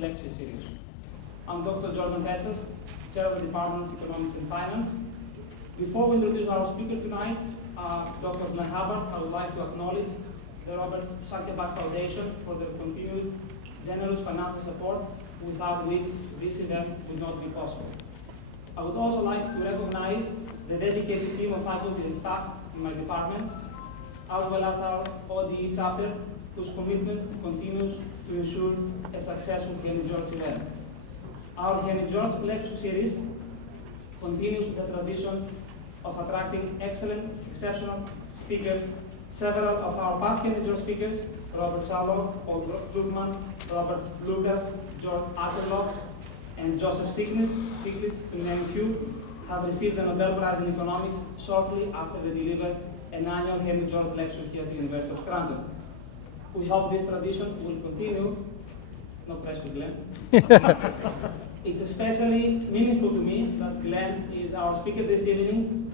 lecture series. I'm Dr. Jordan Petzas, Chair of the Department of Economics and Finance. Before we introduce our speaker tonight, Dr. Glenn Hubbard, I would like to acknowledge the Robert Zuckerberg Foundation for their continued generous financial support, without which this event would not be possible. I would also like to recognize the dedicated team of faculty and staff in my department, as well as our ODE chapter, whose commitment continues to ensure a successful Henry George event. Our Henry George lecture series continues the tradition of attracting excellent, exceptional speakers. Several of our past Henry George speakers, Robert Salo, Paul Krugman, Robert Lucas, George Akerlof, and Joseph Stiglitz, to name a few, have received the Nobel Prize in Economics shortly after they delivered an annual Henry George lecture here at the University of Scranton. We hope this tradition will continue. No pressure, Glenn. It's especially meaningful to me that Glenn is our speaker this evening,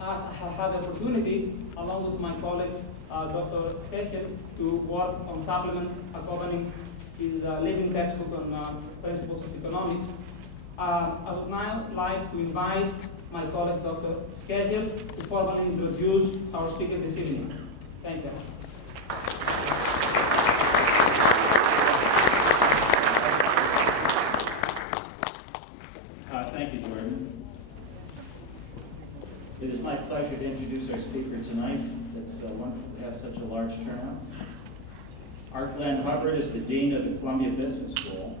as I have had the opportunity, along with my colleague, Dr. Scranton, to work on supplements accompanying his leading textbook on principles of economics. I would now like to invite my colleague, Dr. Scranton, to formally introduce our speaker this evening. Thank you. Thank you, Jordan. It is my pleasure to introduce our speaker tonight. It's wonderful to have such a large turnout. Art Glenn Hubbard is the Dean of the Columbia Business School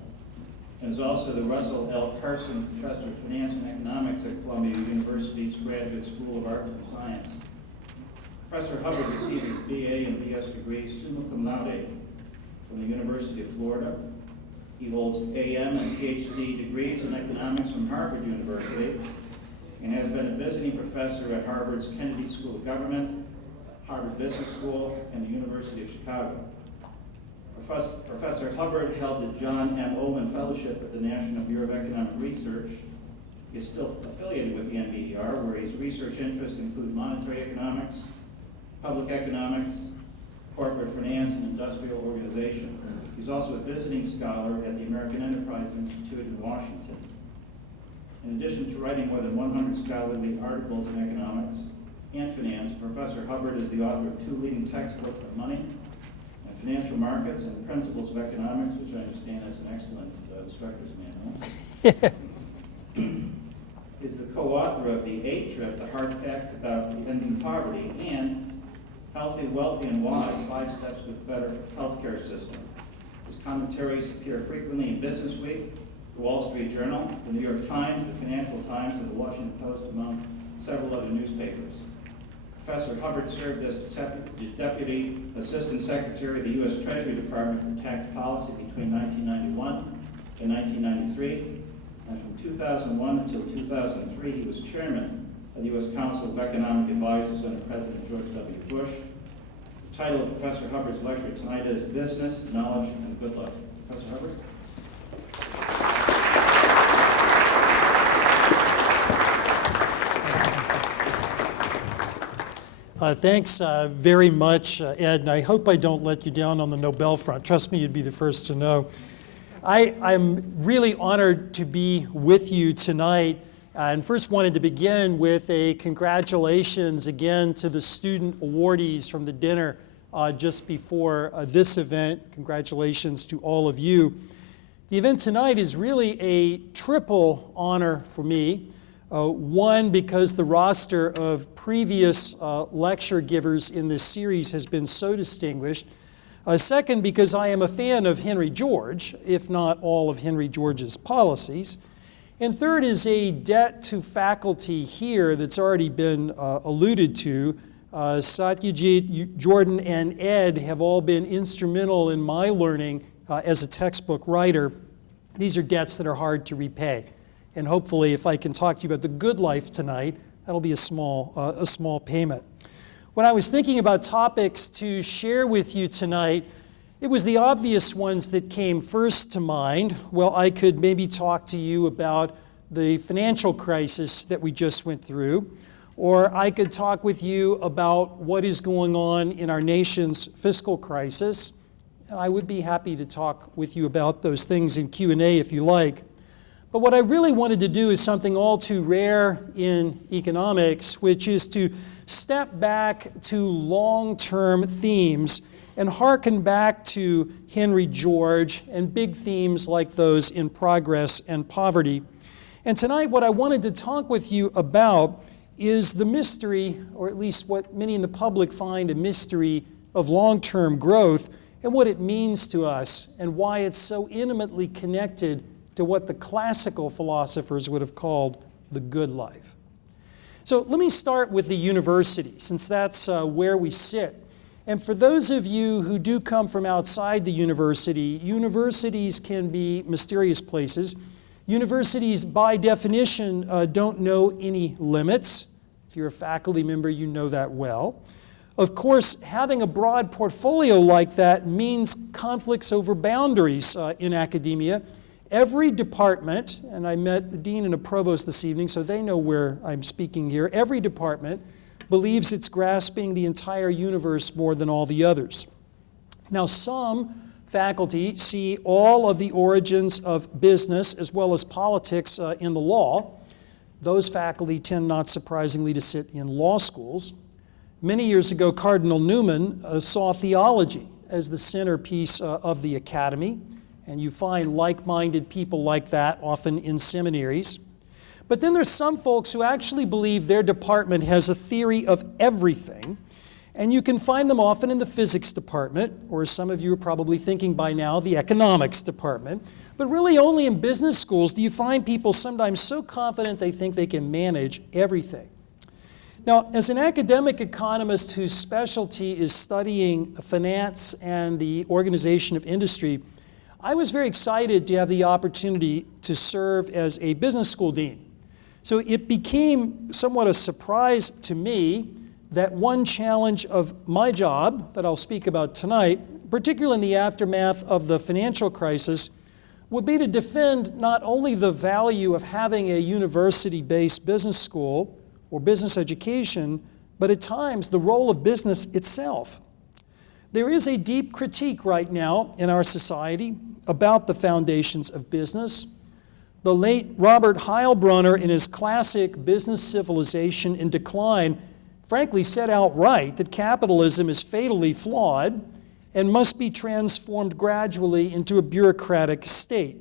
and is also the Russell L. Carson Professor of Finance and Economics at Columbia University's Graduate School of Arts and Science. Professor Hubbard received his BA and BS degrees summa cum laude from the University of Florida. He holds AM and Ph.D. degrees in economics from Harvard University and has been a visiting professor at Harvard's Kennedy School of Government, Harvard Business School, and the University of Chicago. Professor Hubbard held the John M. Ullman Fellowship at the National Bureau of Economic Research. He is still affiliated with the NBER, where his research interests include monetary economics, public economics, corporate finance, and industrial organization. He's also a visiting scholar at the American Enterprise Institute in Washington. In addition to writing more than 100 scholarly articles in economics and finance, Professor Hubbard is the author of 2 leading textbooks on money and financial markets and principles of economics, which I understand is an excellent instructor's manual. Is the co-author of The 8 Trip, The Hard Facts About Ending Poverty, and Healthy, Wealthy, and Wise, 5 Steps to a Better Healthcare System. His commentaries appear frequently in Business Week, the Wall Street Journal, the New York Times, the Financial Times, and the Washington Post, among several other newspapers. Professor Hubbard served as Deputy Assistant Secretary of the U.S. Treasury Department for Tax Policy between 1991 and 1993, and from 2001 until 2003, he was Chairman of the U.S. Council of Economic Advisors under President George W. Bush. The title of Professor Hubbard's lecture tonight is Business, Knowledge, and Good Life. Professor Hubbard. Thanks very much, Ed, and I hope I don't let you down on the Nobel front. Trust me, you'd be the first to know. I'm really honored to be with you tonight, and first wanted to begin with a congratulations again to the student awardees from the dinner just before this event. Congratulations to all of you. The event tonight is really a triple honor for me. One, because the roster of previous lecture givers in this series has been so distinguished. Second, because I am a fan of Henry George, if not all of Henry George's policies. And third is a debt to faculty here that's already been alluded to. Satyajit, Jordan, and Ed have all been instrumental in my learning as a textbook writer. These are debts that are hard to repay. And hopefully, if I can talk to you about the good life tonight, that'll be a small payment. When I was thinking about topics to share with you tonight, it was the obvious ones that came first to mind. Well, I could maybe talk to you about the financial crisis that we just went through, or I could talk with you about what is going on in our nation's fiscal crisis. and I would be happy to talk with you about those things in Q&A if you like. But what I really wanted to do is something all too rare in economics, which is to step back to long-term themes and hearken back to Henry George and big themes like those in progress and poverty. And tonight what I wanted to talk with you about is the mystery, or at least what many in the public find a mystery, of long-term growth and what it means to us and why it's so intimately connected to what the classical philosophers would have called the good life. So let me start with the university, since that's where we sit. And for those of you who do come from outside the university, universities can be mysterious places. Universities, by definition, don't know any limits. If you're a faculty member, you know that well. Of course, having a broad portfolio like that means conflicts over boundaries in academia. Every department, and I met a dean and a provost this evening, so they know where I'm speaking here, every department believes it's grasping the entire universe more than all the others. Now, some faculty see all of the origins of business as well as politics in the law. Those faculty tend, not surprisingly, to sit in law schools. Many years ago, Cardinal Newman saw theology as the centerpiece of the academy. And you find like-minded people like that often in seminaries. But then there's some folks who actually believe their department has a theory of everything, and you can find them often in the physics department, or as some of you are probably thinking by now, the economics department. But really only in business schools do you find people sometimes so confident they think they can manage everything. Now, as an academic economist whose specialty is studying finance and the organization of industry, I was very excited to have the opportunity to serve as a business school dean. So it became somewhat a surprise to me that one challenge of my job that I'll speak about tonight, particularly in the aftermath of the financial crisis, would be to defend not only the value of having a university-based business school or business education, but at times the role of business itself. There is a deep critique right now in our society about the foundations of business. The late Robert Heilbronner, in his classic Business Civilization in Decline, frankly said outright that capitalism is fatally flawed and must be transformed gradually into a bureaucratic state.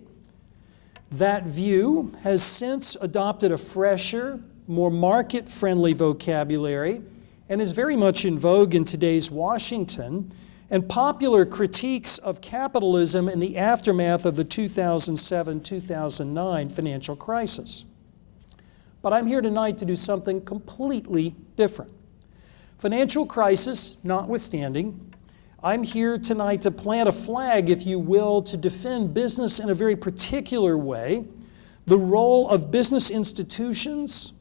That view has since adopted a fresher, more market-friendly vocabulary and is very much in vogue in today's Washington, and popular critiques of capitalism in the aftermath of the 2007-2009 financial crisis. But I'm here tonight to do something completely different. Financial crisis notwithstanding, I'm here tonight to plant a flag, if you will, to defend business in a very particular way, the role of business institutions,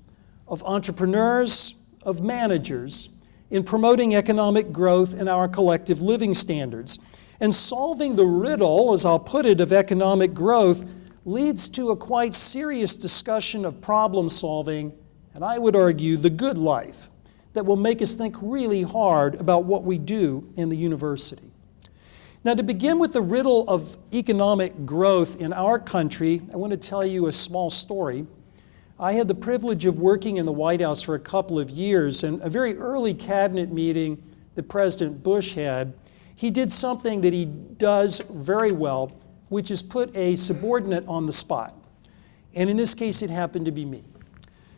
of entrepreneurs, of managers, in promoting economic growth and our collective living standards. And solving the riddle, as I'll put it, of economic growth leads to a quite serious discussion of problem solving, and I would argue the good life, that will make us think really hard about what we do in the university. Now, to begin with the riddle of economic growth in our country, I want to tell you a small story. I had the privilege of working in the White House for a couple of years, and a very early cabinet meeting that President Bush had, he did something that he does very well, which is put a subordinate on the spot. And in this case, it happened to be me.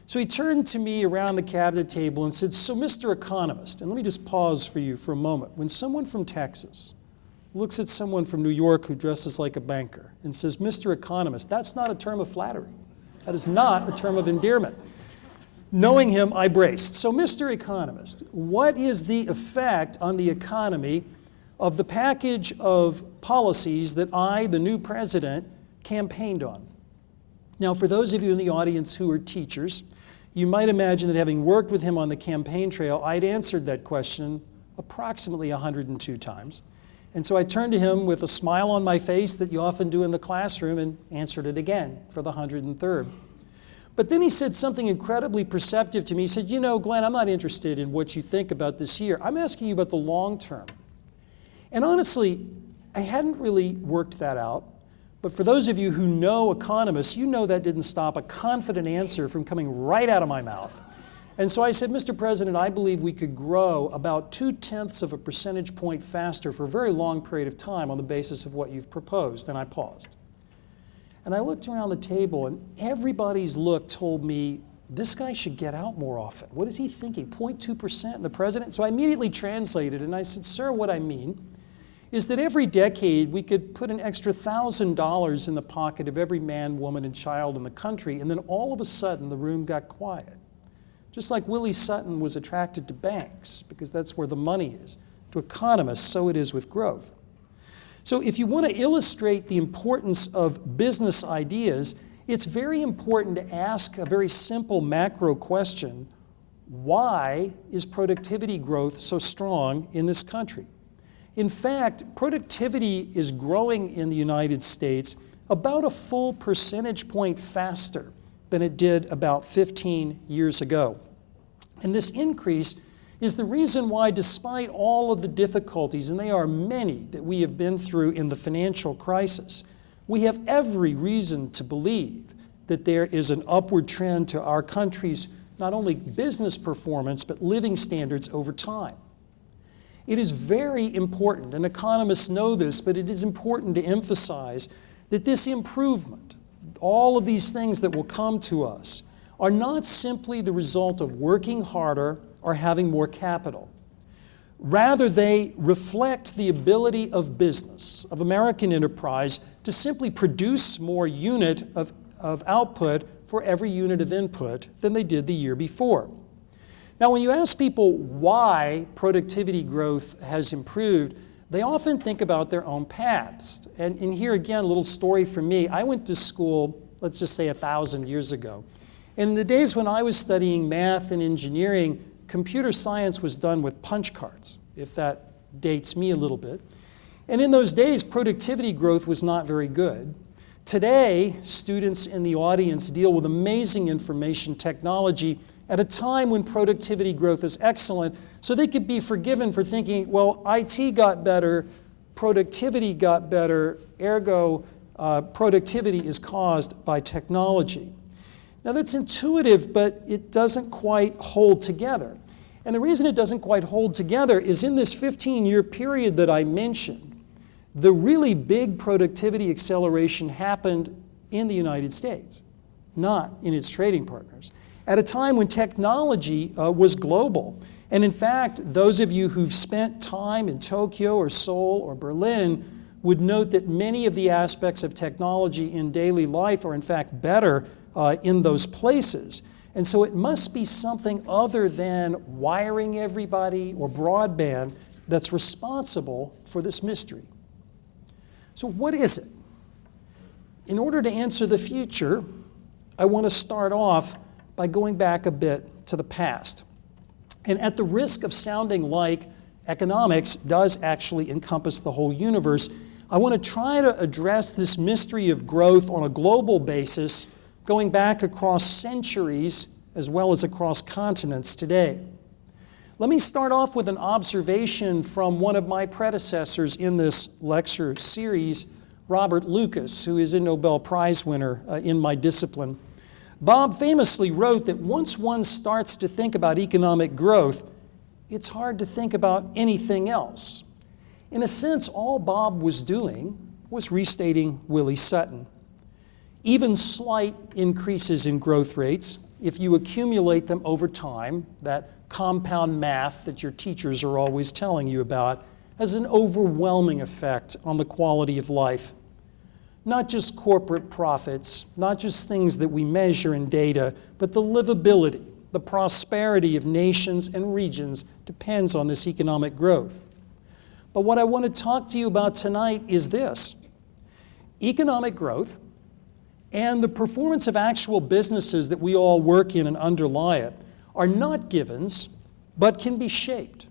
So he turned to me around the cabinet table and said, "So, Mr. Economist," and let me just pause for you for a moment. When someone from Texas looks at someone from New York who dresses like a banker and says, "Mr. Economist," that's not a term of flattery. That is not a term of endearment. Knowing him, I braced. "So, Mr. Economist, what is the effect on the economy of the package of policies that I, the new president, campaigned on?" Now, for those of you in the audience who are teachers, you might imagine that having worked with him on the campaign trail, I'd answered that question approximately 102 times. And so I turned to him with a smile on my face that you often do in the classroom and answered it again for the 103rd. But then he said something incredibly perceptive to me. He said, "You know, Glenn, I'm not interested in what you think about this year. I'm asking you about the long term." And honestly, I hadn't really worked that out, but for those of you who know economists, you know that didn't stop a confident answer from coming right out of my mouth. And so I said, Mr. President, I believe we could grow about 0.2 of a percentage point faster for a very long period of time on the basis of what you've proposed. And I paused. And I looked around the table, and everybody's look told me, this guy should get out more often. What is he thinking? 0.2%? And the president? So I immediately translated, and I said, sir, what I mean is that every decade we could put an extra $1,000 in the pocket of every man, woman, and child in the country, and then all of a sudden the room got quiet. Just like Willie Sutton was attracted to banks, because that's where the money is, to economists, so it is with growth. So if you want to illustrate the importance of business ideas, it's very important to ask a very simple macro question: why is productivity growth so strong in this country? In fact, productivity is growing in the United States about a full percentage point faster than it did about 15 years ago. And this increase is the reason why, despite all of the difficulties, and they are many, that we have been through in the financial crisis, we have every reason to believe that there is an upward trend to our country's not only business performance, but living standards over time. It is very important, and economists know this, but it is important to emphasize that this improvement, all of these things that will come to us, are not simply the result of working harder or having more capital. Rather, they reflect the ability of business, of American enterprise, to simply produce more unit of output for every unit of input than they did the year before. Now, when you ask people why productivity growth has improved, they often think about their own past. And here again, a little story from me. I went to school, let's just say 1,000 years ago. In the days when I was studying math and engineering, computer science was done with punch cards, if that dates me a little bit. And in those days, productivity growth was not very good. Today, students in the audience deal with amazing information technology at a time when productivity growth is excellent, so they could be forgiven for thinking, well, IT got better, productivity got better, ergo productivity is caused by technology. Now that's intuitive, but it doesn't quite hold together. And the reason it doesn't quite hold together is in this 15-year period that I mentioned, the really big productivity acceleration happened in the United States, not in its trading partners, at a time when technology was global. And in fact, those of you who've spent time in Tokyo or Seoul or Berlin would note that many of the aspects of technology in daily life are in fact better in those places. And so it must be something other than wiring everybody or broadband that's responsible for this mystery. So what is it? In order to answer the future, I want to start off by going back a bit to the past. And at the risk of sounding like economics does actually encompass the whole universe, I want to try to address this mystery of growth on a global basis, going back across centuries as well as across continents today. Let me start off with an observation from one of my predecessors in this lecture series, Robert Lucas, who is a Nobel Prize winner in my discipline. Bob famously wrote that once one starts to think about economic growth, it's hard to think about anything else. In a sense, all Bob was doing was restating Willie Sutton. Even slight increases in growth rates, if you accumulate them over time, that compound math that your teachers are always telling you about, has an overwhelming effect on the quality of life. Not just corporate profits, not just things that we measure in data, but the livability, the prosperity of nations and regions depends on this economic growth. But what I want to talk to you about tonight is this. Economic growth and the performance of actual businesses that we all work in and underlie it are not givens, but can be shaped.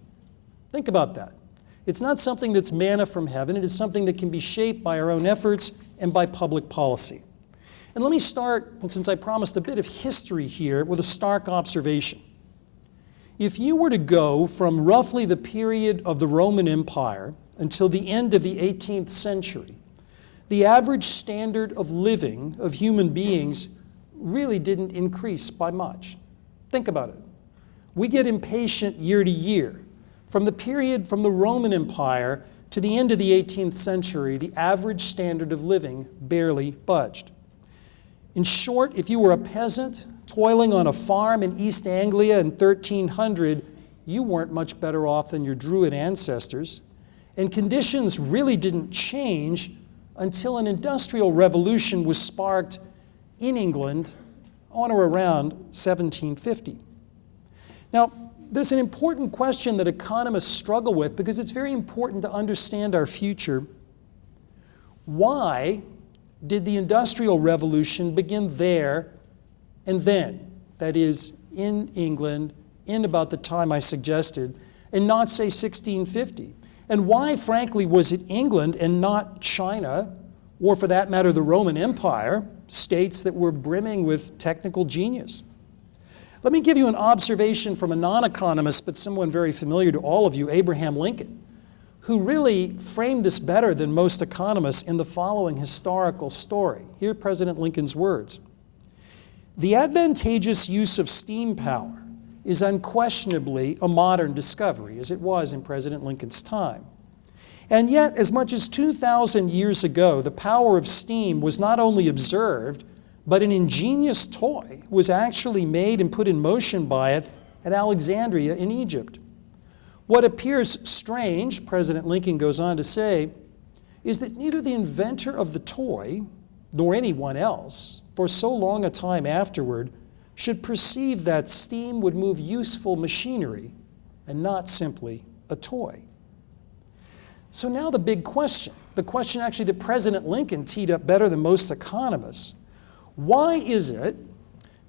Think about that. It's not something that's manna from heaven. It is something that can be shaped by our own efforts and by public policy. And let me start, since I promised a bit of history here, with a stark observation. If you were to go from roughly the period of the Roman Empire until the end of the 18th century, the average standard of living of human beings really didn't increase by much. Think about it. We get impatient year to year. From the period from the Roman Empire to the end of the 18th century, the average standard of living barely budged. In short, if you were a peasant toiling on a farm in East Anglia in 1300, you weren't much better off than your Druid ancestors. And conditions really didn't change until an industrial revolution was sparked in England on or around 1750. Now, there's an important question that economists struggle with because it's very important to understand our future. Why did the Industrial Revolution begin there and then? That is, in England, in about the time I suggested, and not, say, 1650. And why, frankly, was it England and not China, or for that matter, the Roman Empire, states that were brimming with technical genius? Let me give you an observation from a non-economist, but someone very familiar to all of you, Abraham Lincoln, who really framed this better than most economists in the following historical story. Here are President Lincoln's words. "The advantageous use of steam power is unquestionably a modern discovery, as it was in President Lincoln's time. And yet, as much as 2,000 years ago, the power of steam was not only observed, but an ingenious toy was actually made and put in motion by it at Alexandria in Egypt. What appears strange," President Lincoln goes on to say, "is that neither the inventor of the toy nor anyone else, for so long a time afterward, should perceive that steam would move useful machinery and not simply a toy." So now the big question, the question actually that President Lincoln teed up better than most economists. Why is it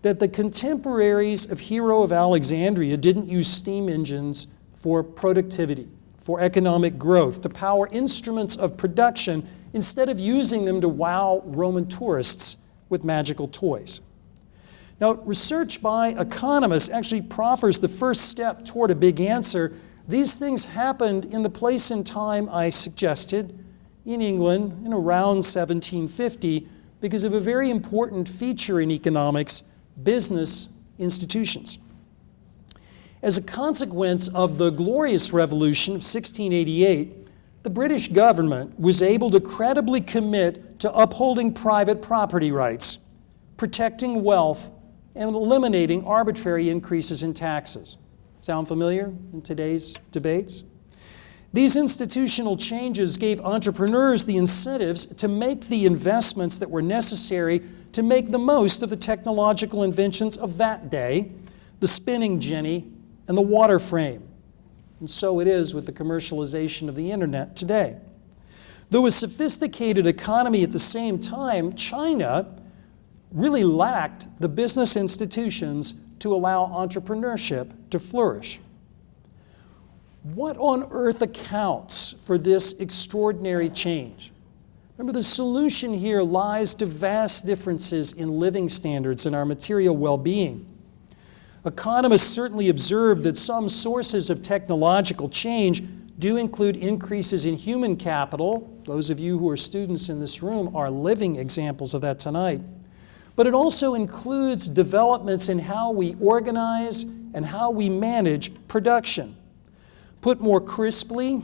that the contemporaries of Hero of Alexandria didn't use steam engines for productivity, for economic growth, to power instruments of production, instead of using them to wow Roman tourists with magical toys? Now, research by economists actually proffers the first step toward a big answer. These things happened in the place and time I suggested, in England in around 1750, because of a very important feature in economics, business institutions. As a consequence of the Glorious Revolution of 1688, the British government was able to credibly commit to upholding private property rights, protecting wealth, and eliminating arbitrary increases in taxes. Sound familiar in today's debates? These institutional changes gave entrepreneurs the incentives to make the investments that were necessary to make the most of the technological inventions of that day, the spinning jenny and the water frame. And so it is with the commercialization of the internet today. Though a sophisticated economy at the same time, China really lacked the business institutions to allow entrepreneurship to flourish. What on earth accounts for this extraordinary change? Remember, the solution here lies to vast differences in living standards and our material well-being. Economists certainly observe that some sources of technological change do include increases in human capital. Those of you who are students in this room are living examples of that tonight. But it also includes developments in how we organize and how we manage production. Put more crisply,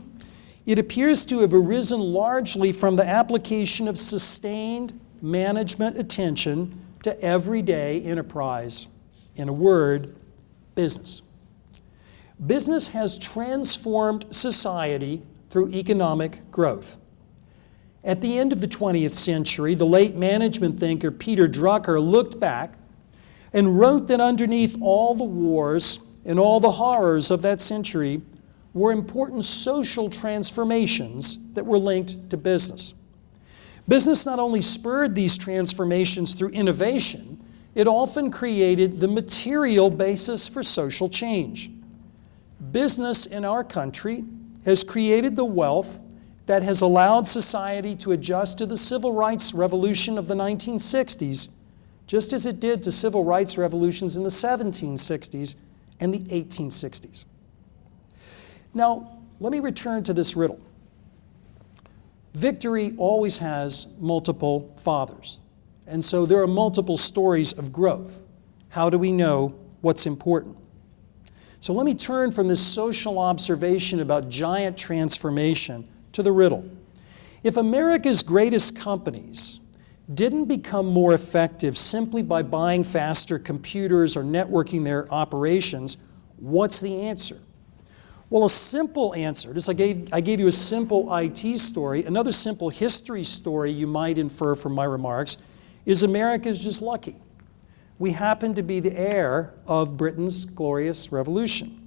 it appears to have arisen largely from the application of sustained management attention to everyday enterprise. In a word, business. Business has transformed society through economic growth. At the end of the 20th century, the late management thinker Peter Drucker looked back and wrote that underneath all the wars and all the horrors of that century were important social transformations that were linked to business. Business not only spurred these transformations through innovation, it often created the material basis for social change. Business in our country has created the wealth that has allowed society to adjust to the civil rights revolution of the 1960s, just as it did to civil rights revolutions in the 1760s and the 1860s. Now, let me return to this riddle. Victory always has multiple fathers. And so there are multiple stories of growth. How do we know what's important? So let me turn from this social observation about giant transformation to the riddle. If America's greatest companies didn't become more effective simply by buying faster computers or networking their operations, what's the answer? Well, a simple answer, just I gave you a simple IT story. Another simple history story you might infer from my remarks is America's just lucky. We happen to be the heir of Britain's glorious revolution.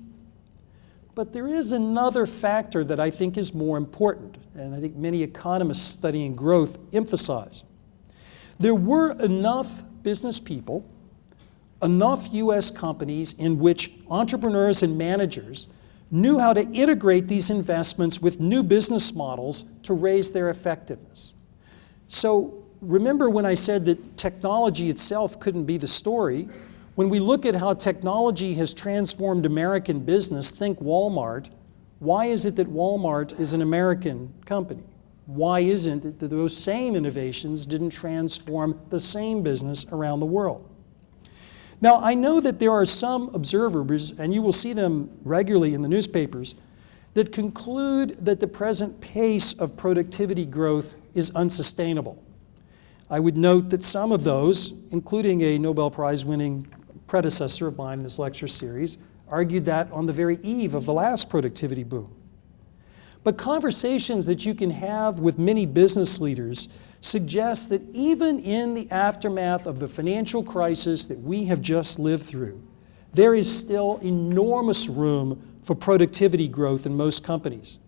But there is another factor that I think is more important, and I think many economists studying growth emphasize. There were enough business people, enough US companies in which entrepreneurs and managers knew how to integrate these investments with new business models to raise their effectiveness. So remember when I said that technology itself couldn't be the story? When we look at how technology has transformed American business, think Walmart. Why is it that Walmart is an American company? Why isn't it that those same innovations didn't transform the same business around the world? Now, I know that there are some observers, and you will see them regularly in the newspapers, that conclude that the present pace of productivity growth is unsustainable. I would note that some of those, including a Nobel Prize-winning predecessor of mine in this lecture series, argued that on the very eve of the last productivity boom. But conversations that you can have with many business leaders suggest that even in the aftermath of the financial crisis that we have just lived through, there is still enormous room for productivity growth in most companies.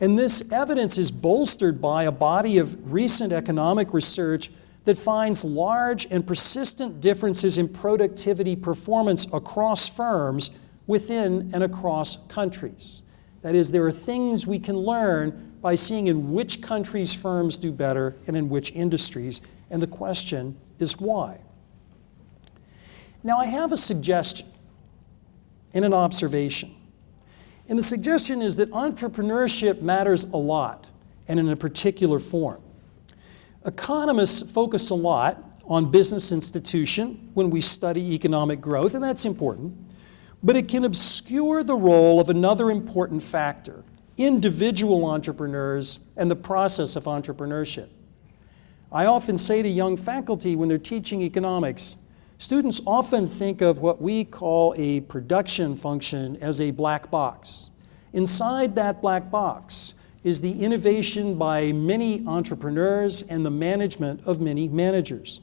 And this evidence is bolstered by a body of recent economic research that finds large and persistent differences in productivity performance across firms within and across countries. That is, there are things we can learn by seeing in which countries firms do better and in which industries, and the question is why. Now, I have a suggestion and an observation. And the suggestion is that entrepreneurship matters a lot, and in a particular form. Economists focus a lot on business institution when we study economic growth, and that's important, but it can obscure the role of another important factor, individual entrepreneurs and the process of entrepreneurship. I often say to young faculty when they're teaching economics, students often think of what we call a production function as a black box. Inside that black box is the innovation by many entrepreneurs and the management of many managers.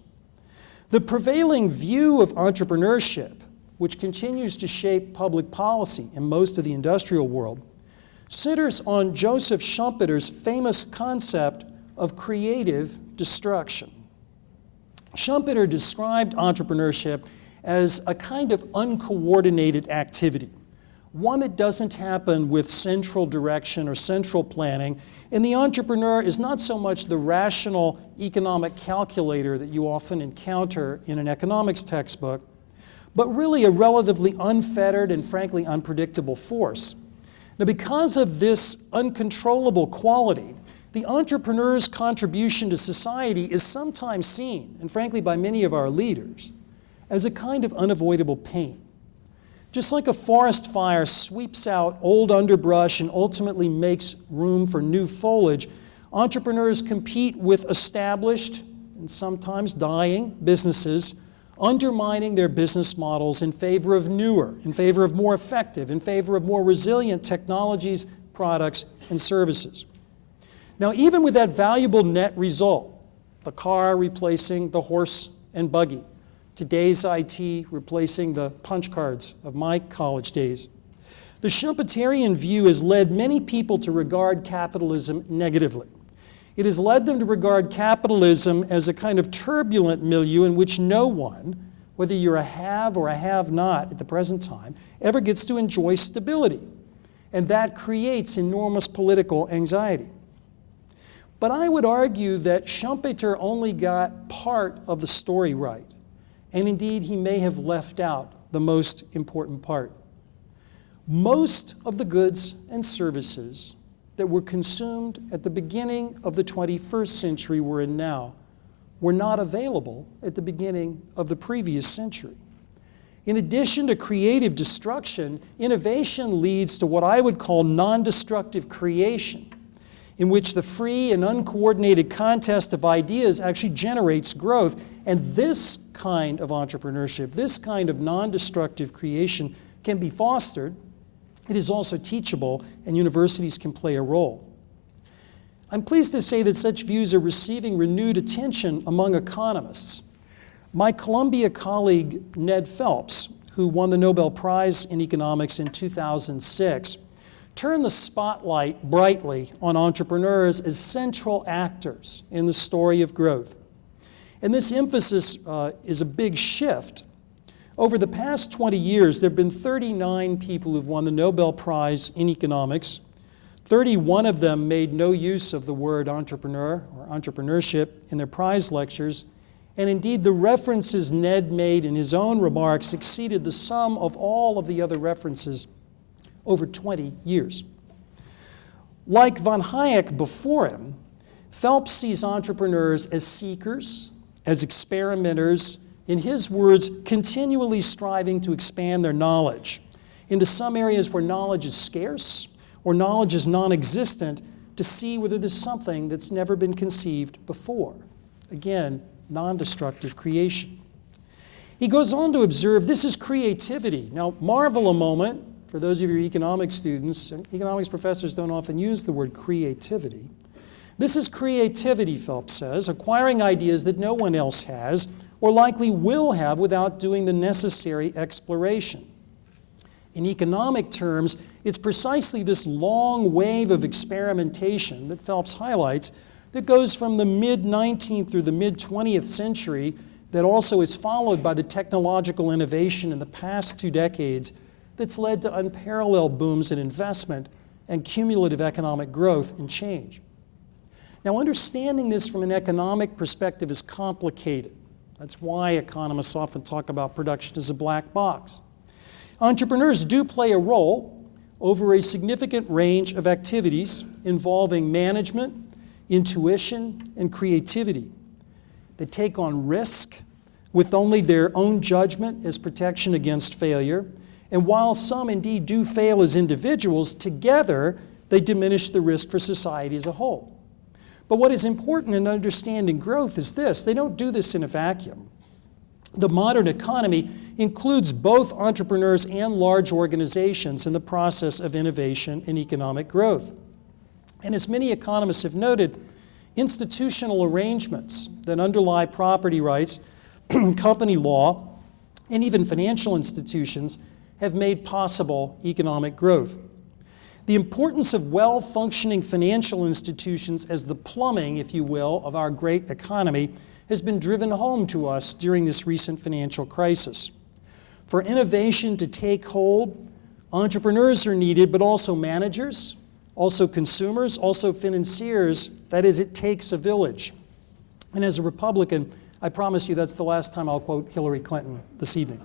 The prevailing view of entrepreneurship, which continues to shape public policy in most of the industrial world, centers on Joseph Schumpeter's famous concept of creative destruction. Schumpeter described entrepreneurship as a kind of uncoordinated activity, one that doesn't happen with central direction or central planning, and the entrepreneur is not so much the rational economic calculator that you often encounter in an economics textbook, but really a relatively unfettered and frankly unpredictable force. Now, because of this uncontrollable quality, the entrepreneur's contribution to society is sometimes seen, and frankly by many of our leaders, as a kind of unavoidable pain. Just like a forest fire sweeps out old underbrush and ultimately makes room for new foliage, entrepreneurs compete with established and sometimes dying businesses, undermining their business models in favor of newer, in favor of more effective, in favor of more resilient technologies, products, and services. Now, even with that valuable net result, the car replacing the horse and buggy, today's IT replacing the punch cards of my college days, the Schumpeterian view has led many people to regard capitalism negatively. It has led them to regard capitalism as a kind of turbulent milieu in which no one, whether you're a have or a have-not at the present time, ever gets to enjoy stability. And that creates enormous political anxiety. But I would argue that Schumpeter only got part of the story right. And indeed, he may have left out the most important part. Most of the goods and services that were consumed at the beginning of the 21st century we're in now were not available at the beginning of the previous century. In addition to creative destruction, innovation leads to what I would call non-destructive creation, in which the free and uncoordinated contest of ideas actually generates growth. And this kind of entrepreneurship, this kind of non-destructive creation can be fostered. It is also teachable, and universities can play a role. I'm pleased to say that such views are receiving renewed attention among economists. My Columbia colleague, Ned Phelps, who won the Nobel Prize in Economics in 2006, turned the spotlight brightly on entrepreneurs as central actors in the story of growth. And this emphasis is a big shift. Over the past 20 years, there have been 39 people who've won the Nobel Prize in Economics. 31 of them made no use of the word entrepreneur or entrepreneurship in their prize lectures. And indeed, the references Ned made in his own remarks exceeded the sum of all of the other references over 20 years. Like von Hayek before him, Phelps sees entrepreneurs as seekers, as experimenters, in his words, continually striving to expand their knowledge into some areas where knowledge is scarce or knowledge is non-existent, to see whether there's something that's never been conceived before. Again, non-destructive creation. He goes on to observe this is creativity. Now, marvel a moment, for those of you economics students, and economics professors don't often use the word creativity. This is creativity, Phelps says, acquiring ideas that no one else has or likely will have without doing the necessary exploration. In economic terms, it's precisely this long wave of experimentation that Phelps highlights that goes from the mid-19th through the mid-20th century that also is followed by the technological innovation in the past 2 decades that's led to unparalleled booms in investment and cumulative economic growth and change. Now, understanding this from an economic perspective is complicated. That's why economists often talk about production as a black box. Entrepreneurs do play a role over a significant range of activities involving management, intuition, and creativity. They take on risk with only their own judgment as protection against failure. And while some indeed do fail as individuals, together they diminish the risk for society as a whole. But what is important in understanding growth is this: they don't do this in a vacuum. The modern economy includes both entrepreneurs and large organizations in the process of innovation and economic growth. And as many economists have noted, institutional arrangements that underlie property rights, company law, and even financial institutions have made possible economic growth. The importance of well-functioning financial institutions as the plumbing, if you will, of our great economy has been driven home to us during this recent financial crisis. For innovation to take hold, entrepreneurs are needed, but also managers, also consumers, also financiers. That is, it takes a village. And as a Republican, I promise you that's the last time I'll quote Hillary Clinton this evening.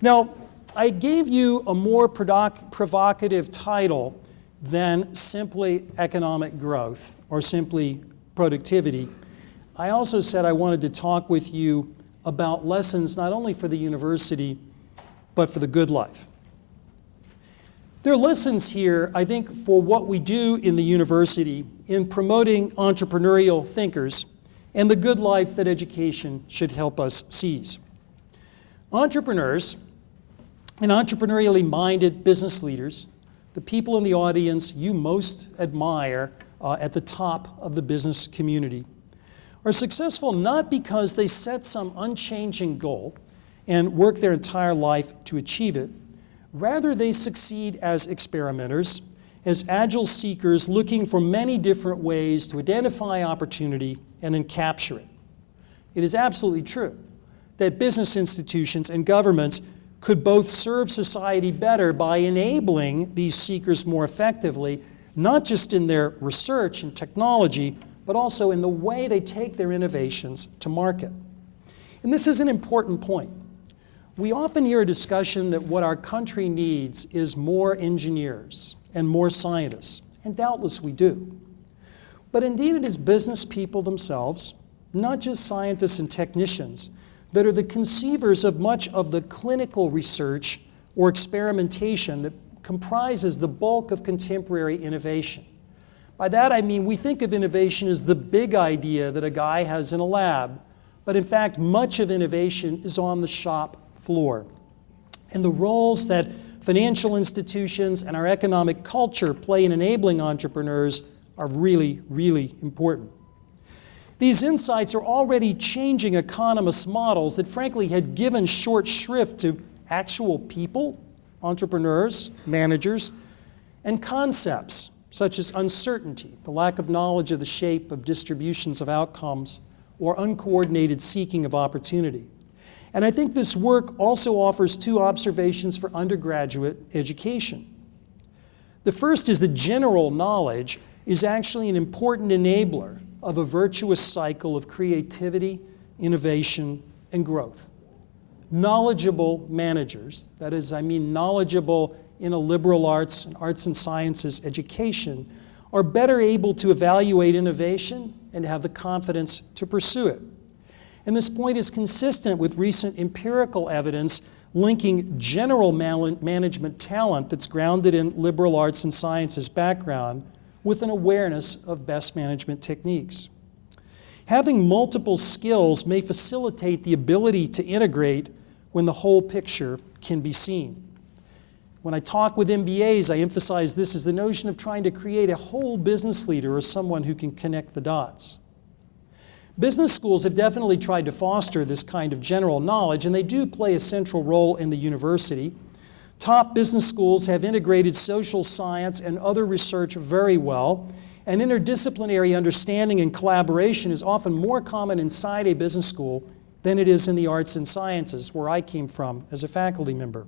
Now, I gave you a more provocative title than simply economic growth or simply productivity. I also said I wanted to talk with you about lessons not only for the university, but for the good life. There are lessons here, I think, for what we do in the university in promoting entrepreneurial thinkers and the good life that education should help us seize. Entrepreneurs and entrepreneurially minded business leaders, the people in the audience you most admire at the top of the business community, are successful not because they set some unchanging goal and work their entire life to achieve it. Rather, they succeed as experimenters, as agile seekers looking for many different ways to identify opportunity and then capture it. It is absolutely true that business institutions and governments could both serve society better by enabling these seekers more effectively, not just in their research and technology, but also in the way they take their innovations to market. And this is an important point. We often hear a discussion that what our country needs is more engineers and more scientists And doubtless we do. But indeed it is business people themselves, not just scientists and technicians, that are the conceivers of much of the clinical research or experimentation that comprises the bulk of contemporary innovation. By that I mean we think of innovation as the big idea that a guy has in a lab, but in fact much of innovation is on the shop floor. And the roles that financial institutions and our economic culture play in enabling entrepreneurs are really, really important. These insights are already changing economist models that frankly had given short shrift to actual people, entrepreneurs, managers, and concepts such as uncertainty, the lack of knowledge of the shape of distributions of outcomes, or uncoordinated seeking of opportunity. And I think this work also offers two observations for undergraduate education. The first is that general knowledge is actually an important enabler of a virtuous cycle of creativity, innovation, and growth. Knowledgeable managers, that is, I mean knowledgeable in a liberal arts and sciences education, are better able to evaluate innovation and have the confidence to pursue it. And this point is consistent with recent empirical evidence linking general management talent that's grounded in liberal arts and sciences background with an awareness of best management techniques. Having multiple skills may facilitate the ability to integrate when the whole picture can be seen. When I talk with MBAs, I emphasize this as the notion of trying to create a whole business leader or someone who can connect the dots. Business schools have definitely tried to foster this kind of general knowledge, and they do play a central role in the university. Top business schools have integrated social science and other research very well, and interdisciplinary understanding and collaboration is often more common inside a business school than it is in the arts and sciences, where I came from as a faculty member.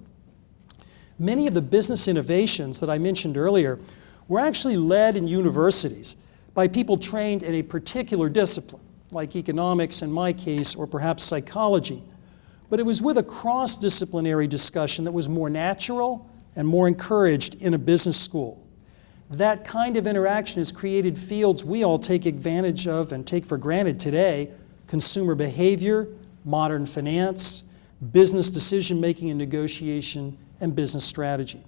Many of the business innovations that I mentioned earlier were actually led in universities by people trained in a particular discipline, like economics in my case, or perhaps psychology. But it was with a cross-disciplinary discussion that was more natural and more encouraged in a business school. That kind of interaction has created fields we all take advantage of and take for granted today: consumer behavior, modern finance, business decision-making and negotiation, and business strategy.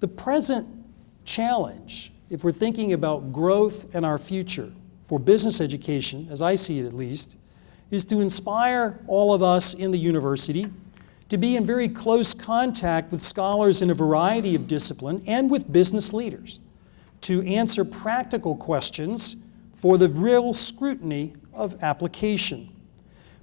The present challenge, if we're thinking about growth and our future for business education, as I see it at least, is to inspire all of us in the university to be in very close contact with scholars in a variety of disciplines and with business leaders to answer practical questions for the real scrutiny of application.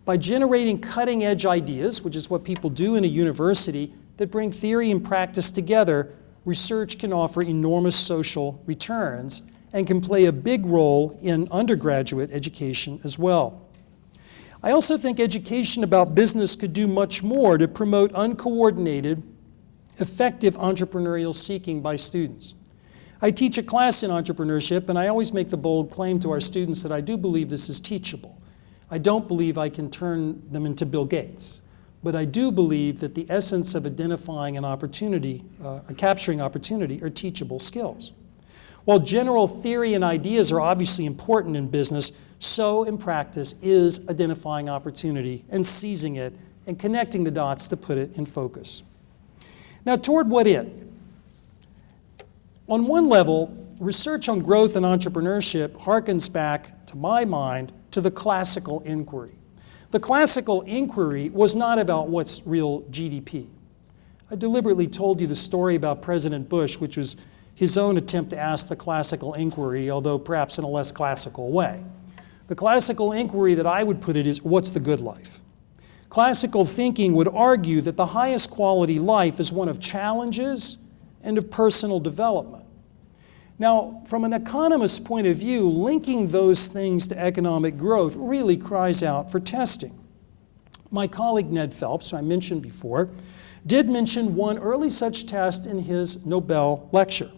By generating cutting-edge ideas, which is what people do in a university, that bring theory and practice together, research can offer enormous social returns and can play a big role in undergraduate education as well. I also think education about business could do much more to promote uncoordinated, effective entrepreneurial seeking by students. I teach a class in entrepreneurship, and I always make the bold claim to our students that I do believe this is teachable. I don't believe I can turn them into Bill Gates, but I do believe that the essence of identifying an opportunity, capturing opportunity, are teachable skills. While general theory and ideas are obviously important in business, so in practice is identifying opportunity and seizing it and connecting the dots to put it in focus. Now, toward what end? On one level, research on growth and entrepreneurship harkens back, to my mind, to the classical inquiry. The classical inquiry was not about what's real GDP. I deliberately told you the story about President Bush, which was his own attempt to ask the classical inquiry, although perhaps in a less classical way. The classical inquiry that I would put it is, what's the good life? Classical thinking would argue that the highest quality life is one of challenges and of personal development. Now, from an economist's point of view, linking those things to economic growth really cries out for testing. My colleague Ned Phelps, who I mentioned before, did mention one early such test in his Nobel lecture.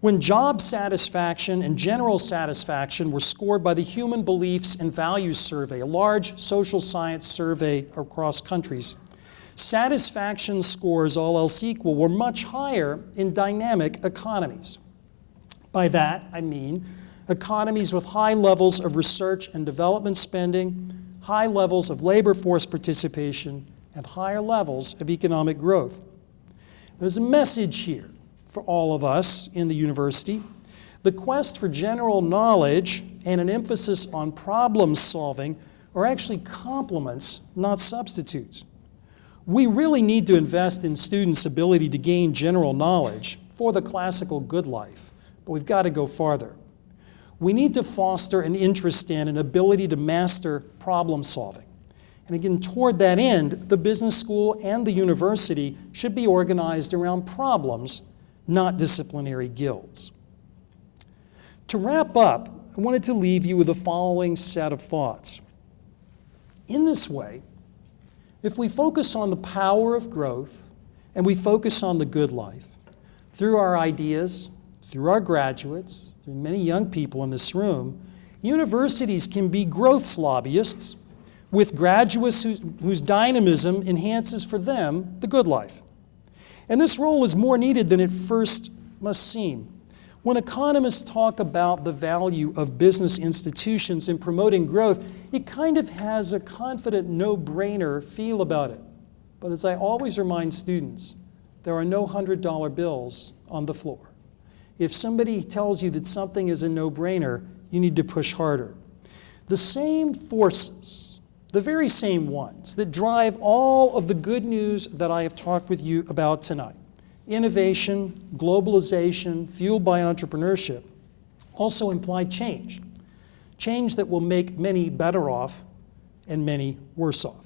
When job satisfaction and general satisfaction were scored by the Human Beliefs and Values Survey, a large social science survey across countries, satisfaction scores, all else equal, were much higher in dynamic economies. By that, I mean economies with high levels of research and development spending, high levels of labor force participation, and higher levels of economic growth. There's a message here for all of us in the university. The quest for general knowledge and an emphasis on problem solving are actually complements, not substitutes. We really need to invest in students' ability to gain general knowledge for the classical good life, but we've got to go farther. We need to foster an interest in an ability to master problem solving. And again, toward that end, the business school and the university should be organized around problems, not disciplinary guilds. To wrap up, I wanted to leave you with the following set of thoughts. In this way, if we focus on the power of growth and we focus on the good life, through our ideas, through our graduates, through many young people in this room, universities can be growth lobbyists with graduates whose dynamism enhances for them the good life. And this role is more needed than it first must seem. When economists talk about the value of business institutions in promoting growth, it kind of has a confident, no-brainer feel about it. But as I always remind students, there are no $100 bills on the floor. If somebody tells you that something is a no-brainer, you need to push harder. The same forces, the very same ones that drive all of the good news that I have talked with you about tonight, innovation, globalization, fueled by entrepreneurship, also imply change. Change that will make many better off and many worse off.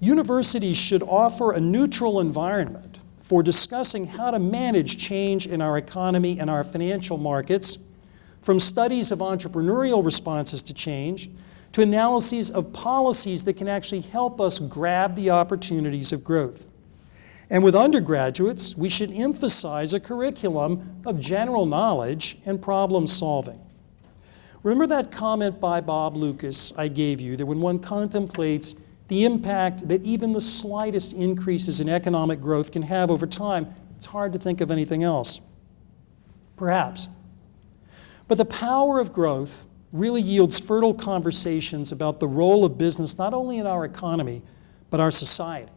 Universities should offer a neutral environment for discussing how to manage change in our economy and our financial markets, from studies of entrepreneurial responses to change, to analyses of policies that can actually help us grab the opportunities of growth. And with undergraduates, we should emphasize a curriculum of general knowledge and problem solving. Remember that comment by Bob Lucas I gave you, that when one contemplates the impact that even the slightest increases in economic growth can have over time, it's hard to think of anything else. Perhaps. But the power of growth really yields fertile conversations about the role of business not only in our economy, but our society.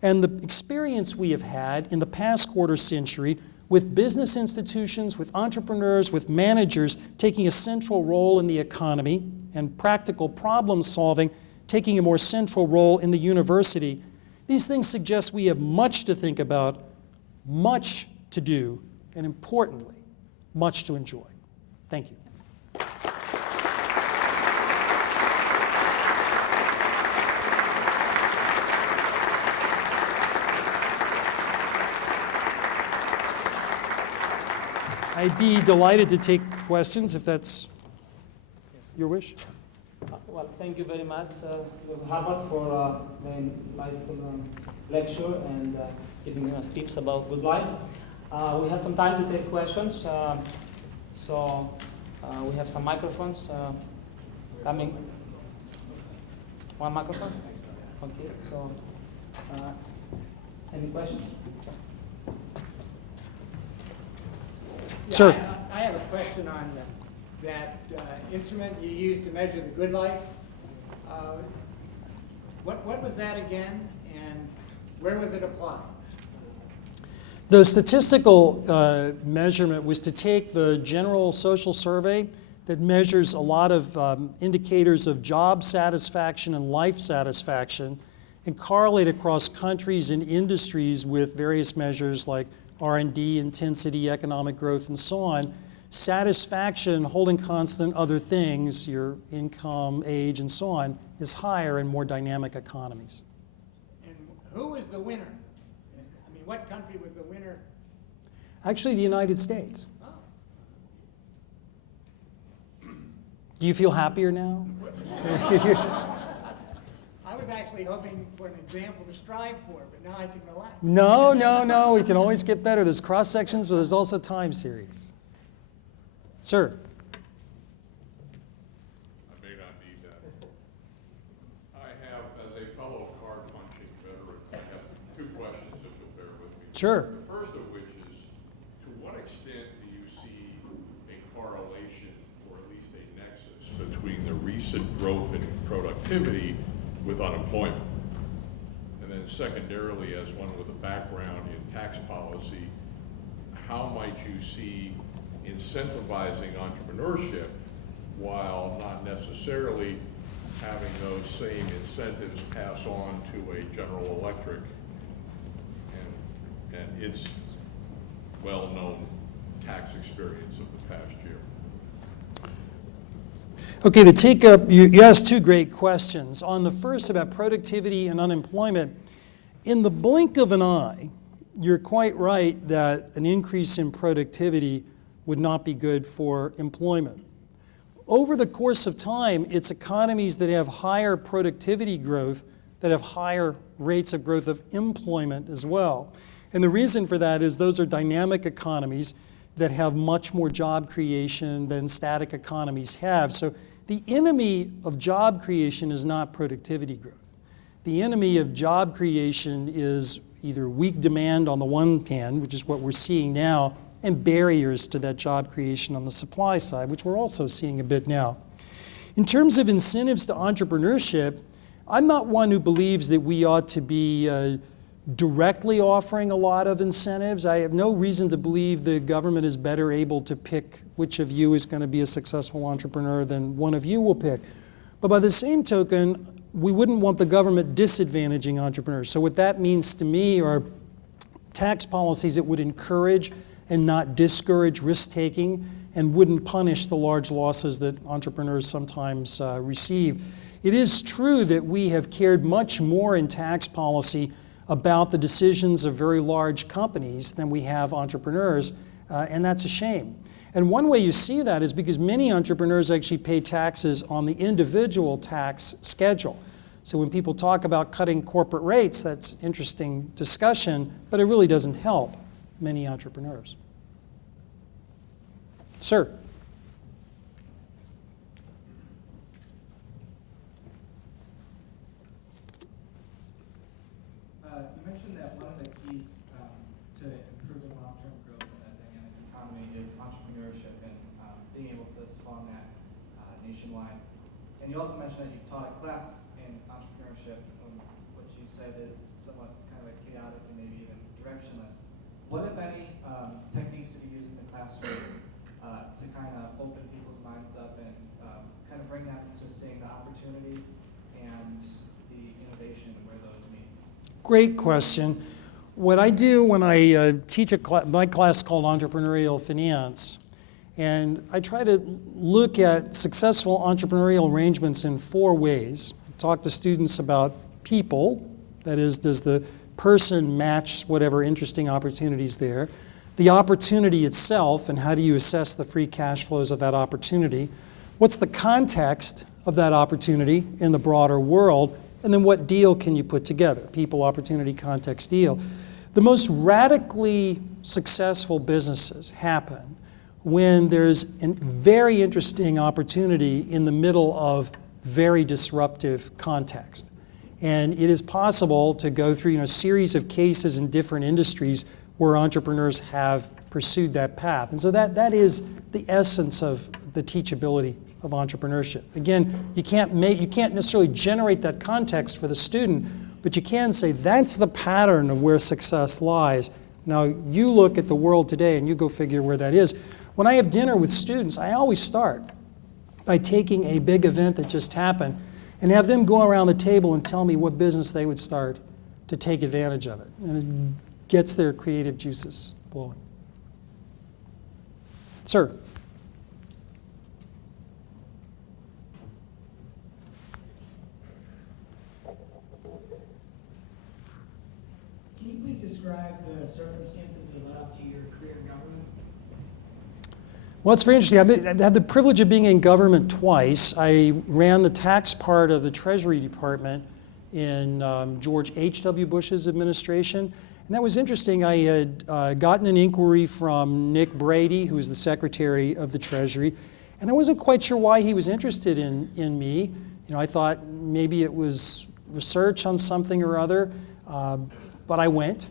And the experience we have had in the past quarter century with business institutions, with entrepreneurs, with managers taking a central role in the economy, and practical problem solving taking a more central role in the university, these things suggest we have much to think about, much to do, and importantly, much to enjoy. Thank you. I'd be delighted to take questions if that's your wish. Well, thank you very much, Dr. Hubbard, for the enlightful lecture and giving us tips about good life. We have some time to take questions, so we have some microphones coming. One microphone? Okay, so any questions? Yeah, Sir. I have a question on that instrument you use to measure the good life. What was that again, and where was it applied? The statistical measurement was to take the general social survey that measures a lot of indicators of job satisfaction and life satisfaction and correlate across countries and industries with various measures like R&D, intensity, economic growth, and so on. Satisfaction, holding constant other things, your income, age, and so on, is higher in more dynamic economies. And who was the winner? I mean, what country was the winner? Actually, the United States. Oh. Do you feel happier now? I was actually hoping for an example to strive for, but now I can relax. No. We can always get better. There's cross sections, but there's also time series. Sir. I may not need that. I have, as a fellow card-punching veteran, I have two questions, if you'll bear with me. Sure. The first of which is, to what extent do you see recent growth in productivity with unemployment? And then secondarily, as one with a background in tax policy, how might you see incentivizing entrepreneurship while not necessarily having those same incentives pass on to a General Electric and its well-known tax experience of the past year? Okay, to take up, you asked two great questions. On the first about productivity and unemployment, in the blink of an eye, you're quite right that an increase in productivity would not be good for employment. Over the course of time, it's economies that have higher productivity growth that have higher rates of growth of employment as well. And the reason for that is those are dynamic economies that have much more job creation than static economies have. So the enemy of job creation is not productivity growth. The enemy of job creation is either weak demand on the one hand, which is what we're seeing now, and barriers to that job creation on the supply side, which we're also seeing a bit now. In terms of incentives to entrepreneurship, I'm not one who believes that we ought to be directly offering a lot of incentives. I have no reason to believe the government is better able to pick which of you is going to be a successful entrepreneur than one of you will pick. But by the same token, we wouldn't want the government disadvantaging entrepreneurs. So what that means to me are tax policies that would encourage and not discourage risk-taking and wouldn't punish the large losses that entrepreneurs sometimes receive. It is true that we have cared much more in tax policy about the decisions of very large companies than we have entrepreneurs, and that's a shame. And one way you see that is because many entrepreneurs actually pay taxes on the individual tax schedule. So when people talk about cutting corporate rates, that's interesting discussion, but it really doesn't help many entrepreneurs. Sir. You mentioned that one of the keys to improving long-term growth in a dynamic economy is entrepreneurship and being able to spawn that nationwide. And you also mentioned that you taught a class in entrepreneurship, which you said is somewhat kind of chaotic and maybe even directionless. What, if any, techniques did you use in the classroom to kind of open people's minds up and kind of bring them to seeing the opportunity and the innovation where those meet? Great question. What I do when I teach my class is called Entrepreneurial Finance, and I try to look at successful entrepreneurial arrangements in four ways. I talk to students about people, that is, does the person match whatever interesting opportunities there? The opportunity itself, and how do you assess the free cash flows of that opportunity? What's the context of that opportunity in the broader world? And then what deal can you put together? People, opportunity, context, deal. The most radically successful businesses happen when there's a very interesting opportunity in the middle of very disruptive context. And it is possible to go through a series of cases in different industries where entrepreneurs have pursued that path. And so that is the essence of the teachability of entrepreneurship. Again, you can't necessarily generate that context for the student, but you can say that's the pattern of where success lies. Now you look at the world today and you go figure where that is. When I have dinner with students, I always start by taking a big event that just happened and have them go around the table and tell me what business they would start to take advantage of it. And it gets their creative juices flowing. Sir. Can you please describe the circumstances that led up to your career in government? Well, it's very interesting. I've had the privilege of being in government twice. I ran the tax part of the Treasury Department in George H.W. Bush's administration. And that was interesting. I had gotten an inquiry from Nick Brady, who was the Secretary of the Treasury, and I wasn't quite sure why he was interested in me. I thought maybe it was research on something or other, but I went.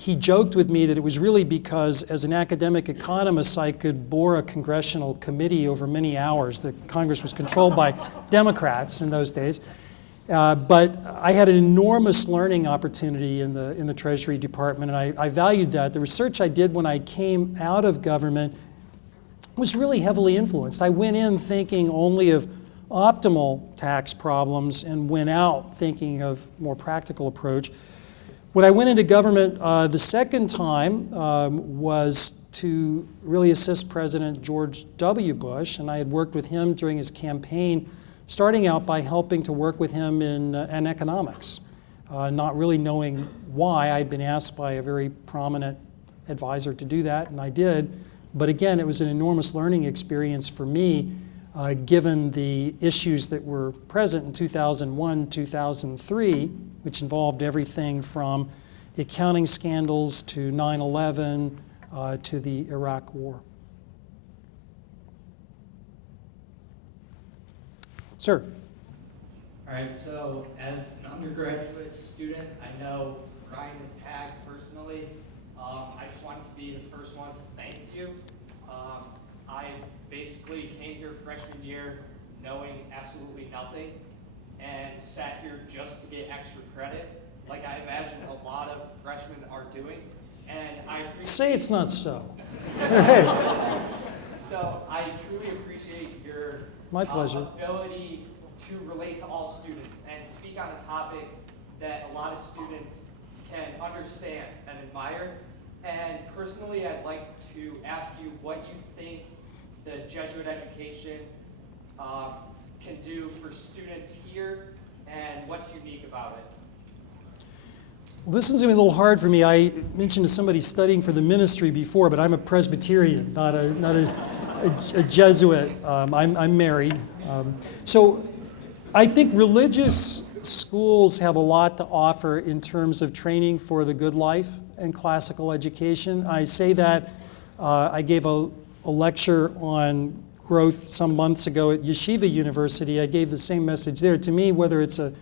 he joked with me that it was really because, as an academic economist, I could bore a congressional committee over many hours. The Congress was controlled by Democrats in those days. But I had an enormous learning opportunity in the Treasury Department, and I valued that. The research I did when I came out of government was really heavily influenced. I went in thinking only of optimal tax problems and went out thinking of more practical approach. When I went into government the second time was to really assist President George W. Bush, and I had worked with him during his campaign, starting out by helping to work with him in economics, not really knowing why. I'd been asked by a very prominent advisor to do that, and I did. But again, it was an enormous learning experience for me, given the issues that were present in 2001, 2003, which involved everything from the accounting scandals to 9/11 to the Iraq War. Sir. All right, so as an undergraduate student, I know Ryan and Tag personally. I just wanted to be the first one to thank you. I basically came here freshman year knowing absolutely nothing and sat here just to get extra credit, like I imagine a lot of freshmen are doing. And I appreciate— Say it's not so. So I truly appreciate your My pleasure. ability to relate to all students and speak on a topic that a lot of students can understand and admire. And personally, I'd like to ask you what you think the Jesuit education can do for students here and what's unique about it. Well, this one's going to be a little hard for me. I mentioned to somebody studying for the ministry before, but I'm a Presbyterian, not a Jesuit. I'm married. So I think religious schools have a lot to offer in terms of training for the good life and classical education. I say that I gave a lecture on growth some months ago at Yeshiva University. I gave the same message there. To me, whether it's a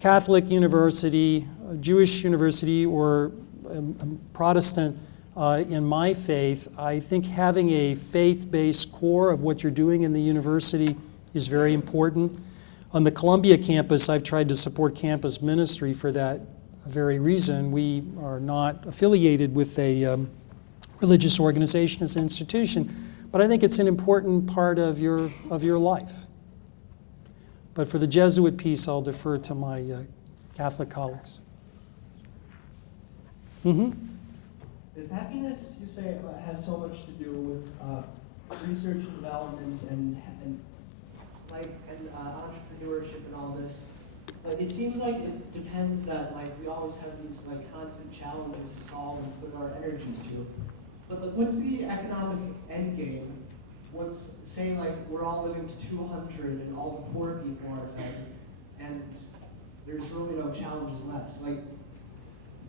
Catholic university, a Jewish university, or a Protestant in my faith, I think having a faith-based core of what you're doing in the university is very important. On the Columbia campus, I've tried to support campus ministry for that very reason. We are not affiliated with a religious organization as an institution, but I think it's an important part of your life. But for the Jesuit piece, I'll defer to my Catholic colleagues. Mm-hmm. If happiness, you say, has so much to do with research and development and life and entrepreneurship and all this, it seems like it depends that we always have these constant challenges to solve and put our energies to. But what's the economic end game? What's saying we're all living to 200 and all the poor people are fed, and there's really no challenges left.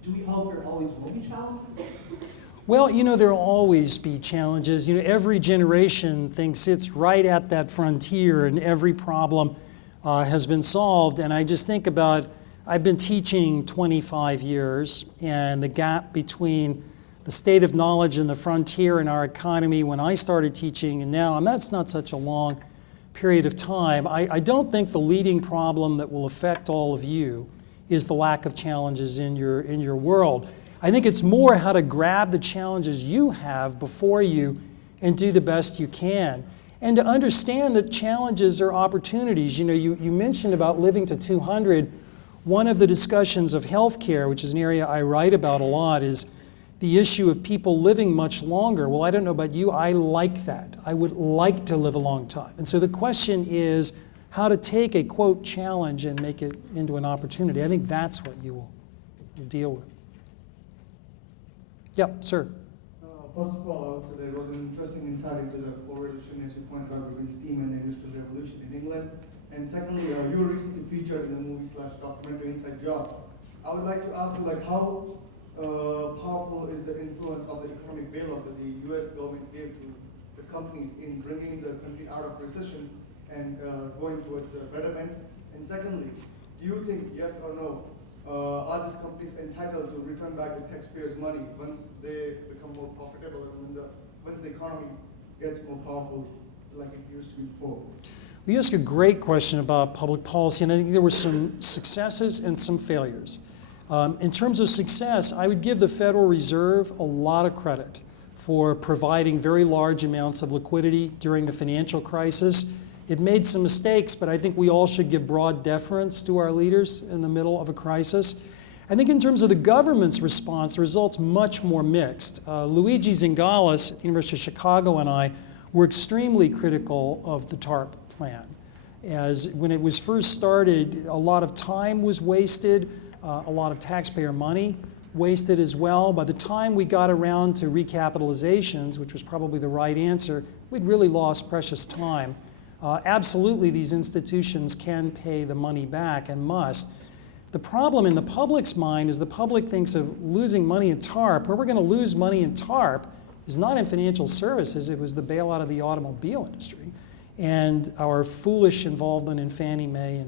Do we hope there always will be challenges? Well, there will always be challenges. Every generation thinks it's right at that frontier and every problem has been solved. And I just think about, I've been teaching 25 years, and the gap between the state of knowledge and the frontier in our economy when I started teaching and now, and that's not such a long period of time. I don't think the leading problem that will affect all of you is the lack of challenges in your world. I think it's more how to grab the challenges you have before you and do the best you can. And to understand that challenges are opportunities. You mentioned about living to 200. One of the discussions of healthcare, which is an area I write about a lot, is the issue of people living much longer. Well, I don't know about you, I like that. I would like to live a long time. And so the question is how to take a, quote, challenge and make it into an opportunity. I think that's what you will deal with. Yep, sir. First of all, I would say there was an interesting insight into the correlation, as you pointed out, between steam and the Industrial Revolution in England. And secondly, you were recently featured in the movie/documentary Inside Job. I would like to ask you, how powerful is the influence of the economic bailout that the U.S. government gave to the companies in bringing the country out of recession and going towards betterment? And secondly, do you think, yes or no, are these companies entitled to return back the taxpayers' money once they become more profitable and once the economy gets more powerful like it used to be before? You ask a great question about public policy, and I think there were some successes and some failures. In terms of success, I would give the Federal Reserve a lot of credit for providing very large amounts of liquidity during the financial crisis. It made some mistakes, but I think we all should give broad deference to our leaders in the middle of a crisis. I think in terms of the government's response, the result's much more mixed. Luigi Zingales at the University of Chicago and I were extremely critical of the TARP plan. As when it was first started, a lot of time was wasted, a lot of taxpayer money wasted as well. By the time we got around to recapitalizations, which was probably the right answer, we'd really lost precious time. Absolutely, these institutions can pay the money back and must. The problem in the public's mind is the public thinks of losing money in TARP. Where we're going to lose money in TARP is not in financial services. It was the bailout of the automobile industry and our foolish involvement in Fannie Mae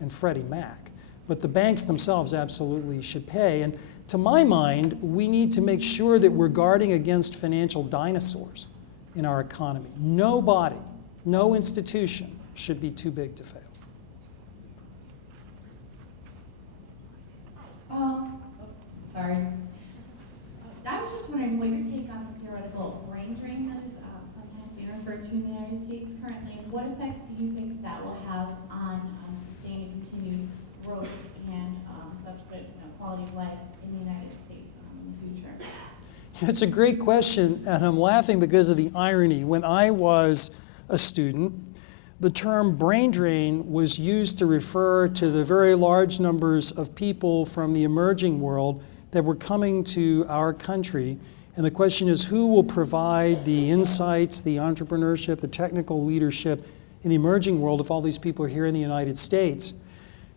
and Freddie Mac. But the banks themselves absolutely should pay. And to my mind, we need to make sure that we're guarding against financial dinosaurs in our economy. Nobody, no institution should be too big to fail. Sorry. I was just wondering what your take on the theoretical brain drain that is sometimes being referred to in the United States currently, and what effects do you think that will have on sustained continued growth and subsequent quality of life in the United States in the future? It's a great question, and I'm laughing because of the irony. When I was a student, the term brain drain was used to refer to the very large numbers of people from the emerging world that were coming to our country. And the question is, who will provide the insights, the entrepreneurship, the technical leadership in the emerging world if all these people are here in the United States?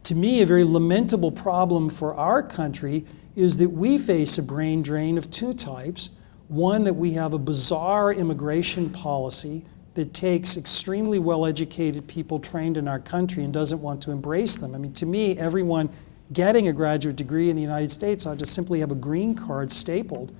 To me, a very lamentable problem for our country is that we face a brain drain of two types. One, that we have a bizarre immigration policy that takes extremely well-educated people trained in our country and doesn't want to embrace them. I mean, to me, everyone getting a graduate degree in the United States ought to simply have a green card stapled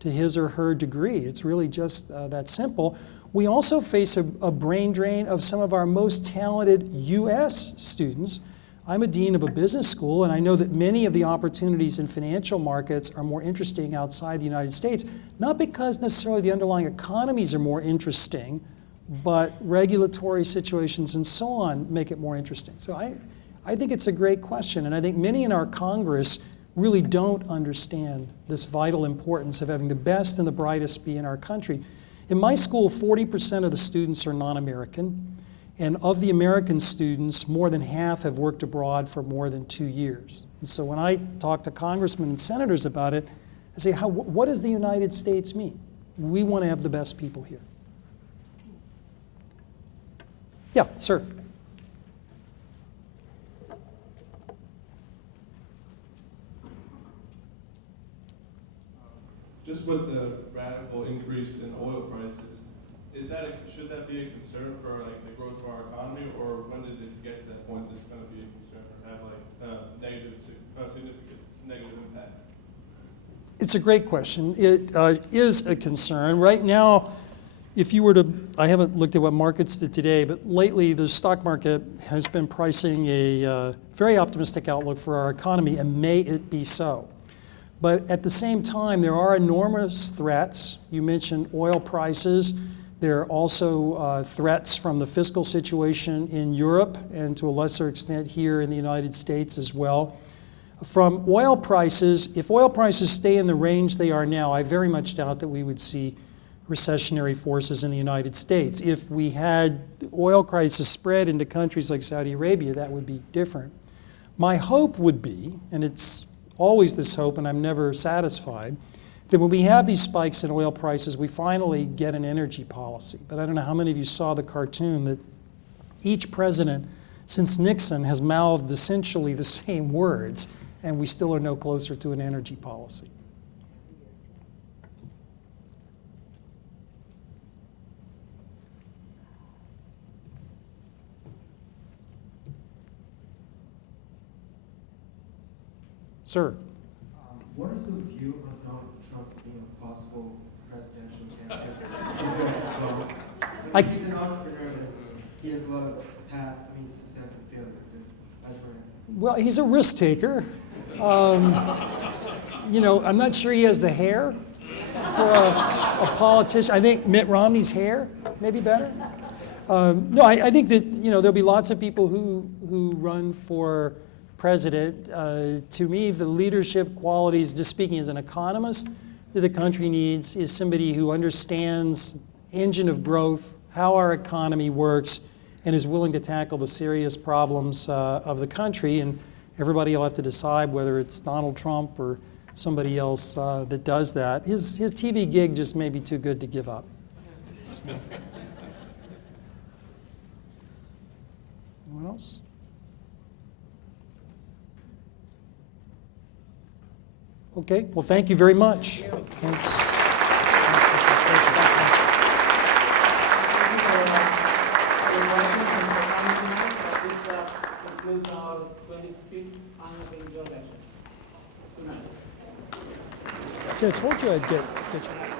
to his or her degree. It's really just that simple. We also face a brain drain of some of our most talented U.S. students. I'm a dean of a business school, and I know that many of the opportunities in financial markets are more interesting outside the United States, not because necessarily the underlying economies are more interesting, but regulatory situations and so on make it more interesting. So I think it's a great question, and I think many in our Congress really don't understand this vital importance of having the best and the brightest be in our country. In my school, 40% of the students are non-American, and of the American students, more than half have worked abroad for more than 2 years. And so when I talk to congressmen and senators about it, I say, what does the United States mean? We want to have the best people here. Yeah, sir. Just with the radical increase in oil prices, should that be a concern for like the growth of our economy, or when does it get to that point that it's going to be a concern or have like significant negative impact? It's a great question. It is a concern. Right now, if you were to, I haven't looked at what markets did today, but lately the stock market has been pricing a very optimistic outlook for our economy, and may it be so. But at the same time, there are enormous threats. You mentioned oil prices. There are also threats from the fiscal situation in Europe and to a lesser extent here in the United States as well. From oil prices, if oil prices stay in the range they are now, I very much doubt that we would see recessionary forces in the United States. If we had the oil crisis spread into countries like Saudi Arabia, that would be different. My hope would be, and it's always this hope and I'm never satisfied, that when we have these spikes in oil prices, we finally get an energy policy. But I don't know how many of you saw the cartoon that each president since Nixon has mouthed essentially the same words, and we still are no closer to an energy policy. Sir. What is the view of Donald Trump being a possible presidential candidate? He's an entrepreneur and he has a lot of success and failures. And that's where. Well, he's a risk taker. You know, I'm not sure he has the hair for a politician. I think Mitt Romney's hair may be better. No, I think that, you know, there'll be lots of people who run for president. To me, the leadership qualities, just speaking as an economist, that the country needs is somebody who understands engine of growth, how our economy works, and is willing to tackle the serious problems of the country. And everybody will have to decide whether it's Donald Trump or somebody else that does that. His TV gig just may be too good to give up. Anyone else? Okay, well, thank you very much. Thanks. Concludes our 25th annual general election. Good night. See, I told you I'd get you.